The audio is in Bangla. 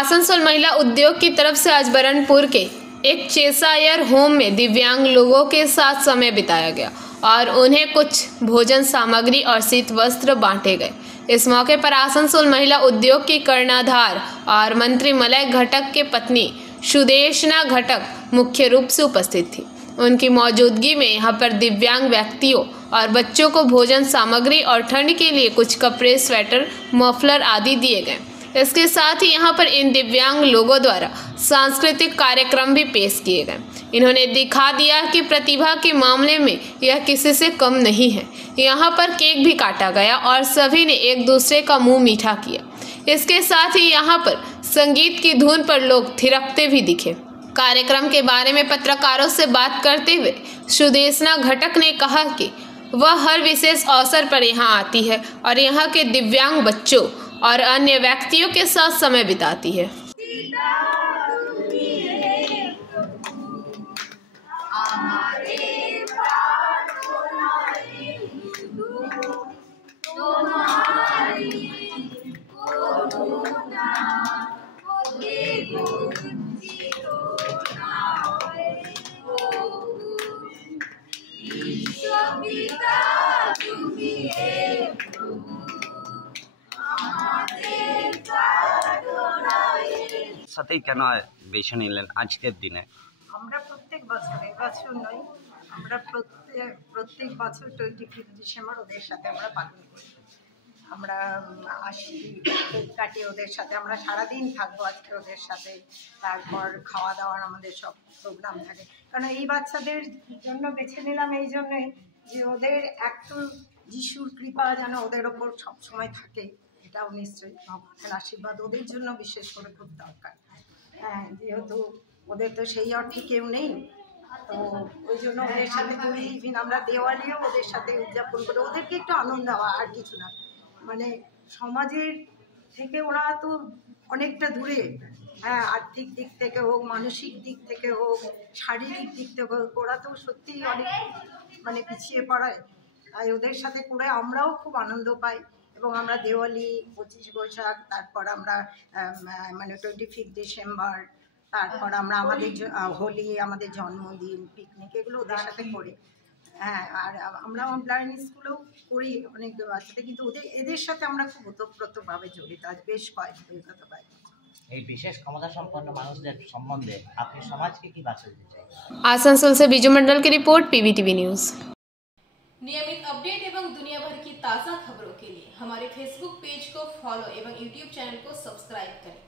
आसनसोल महिला उद्योग की तरफ से आज बरनपुर के एक चेसायर होम में दिव्यांग लोगों के साथ समय बिताया गया और उन्हें कुछ भोजन सामग्री और शीत वस्त्र बांटे गए। इस मौके पर आसनसोल महिला उद्योग की कर्णधार और मंत्री मलय घटक के पत्नी सुदेशना घटक मुख्य रूप से उपस्थित थी। उनकी मौजूदगी में यहां पर दिव्यांग व्यक्तियों और बच्चों को भोजन सामग्री और ठंड के लिए कुछ कपड़े, स्वेटर, मफलर आदि दिए गए। इसके साथ ही यहाँ पर इन दिव्यांग लोगों द्वारा सांस्कृतिक कार्यक्रम भी पेश किए गए। इन्होंने दिखा दिया कि प्रतिभा के मामले में यह किसी से कम नहीं है। यहाँ पर केक भी काटा गया और सभी ने एक दूसरे का मुंह मीठा किया। इसके साथ ही यहाँ पर संगीत की धुन पर लोग थिरकते भी दिखे। कार्यक्रम के बारे में पत्रकारों से बात करते हुए सुदेशना घटक ने कहा कि वह हर विशेष अवसर पर यहाँ आती है और यहाँ के दिव्यांग बच्चों और अन्य व्यक्तियों के साथ समय बिताती है। সাথেই কেন বেছে নিলেন আজকের দিনে? আমরা প্রত্যেক বছর, এবছর নয়, আমরা প্রত্যেক বছর 25 ডিসেম্বর ওদের সাথে আমরা পালন করি। আমরা আসি, কেক কাটি ওদের সাথে, আমরা সারাদিন থাকবো আজকে ওদের সাথে। তারপর খাওয়া দাওয়ার আমাদের সব প্রোগ্রাম থাকে। কারণ এই বাচ্চাদের জন্য বেছে নিলাম এই জন্যই যে ওদের একটু যিশুর কৃপা যেন ওদের ওপর সবসময় থাকে, এটাও নিশ্চয়ই ভগবানের আশীর্বাদ ওদের জন্য বিশেষ করে খুব দরকার। হ্যাঁ, যেহেতু ওদের তো সেই অর্থে কেউ নেই, তো ওই জন্য ওদের সাথে করি। ইভিন আমরা দেওয়ালিও ওদের সাথে উদযাপন করি, ওদেরকে একটু আনন্দ দেওয়া, আর কিছু না। মানে সমাজের থেকে ওরা তো অনেকটা দূরে, হ্যাঁ, আর্থিক দিক থেকে হোক, মানসিক দিক থেকে হোক, শারীরিক দিক থেকে হোক, ওরা তো সত্যিই অনেক মানে পিছিয়ে পড়ায়। তাই ওদের সাথে করে আমরাও খুব আনন্দ পাই। এবং আমরা দেওয়ালি, 25 বৈশাখ, তারপর আমরা মানে 25 ডিসেম্বর, তারপর আমরা আমাদের হোলি, আমাদের জন্মদিন, পিকনিক, এগুলো ওদের সাথে করি। হ্যাঁ, আর আমরা অনলাইন স্কুলেও করি অনেক বাচ্চাদের, কিন্তু এদের সাথে আমরা খুব ওতপ্রোতভাবে জড়িত। আজ বেশ কয়েকদিন বিগত পাই। এই বিশেষ ক্ষমতা সম্পন্ন মানুষদের সম্বন্ধে আপনি সমাজকে কি বার্তা দিতে চাই? आसनसोल से बीजू मंडल की रिपोर्ट, PVTV न्यूज़। नियमित अपडेट एवं दुनिया भर की ताज़ा खबरों के लिए हमारे फेसबुक पेज को फॉलो एवं यूट्यूब चैनल को सब्सक्राइब करें।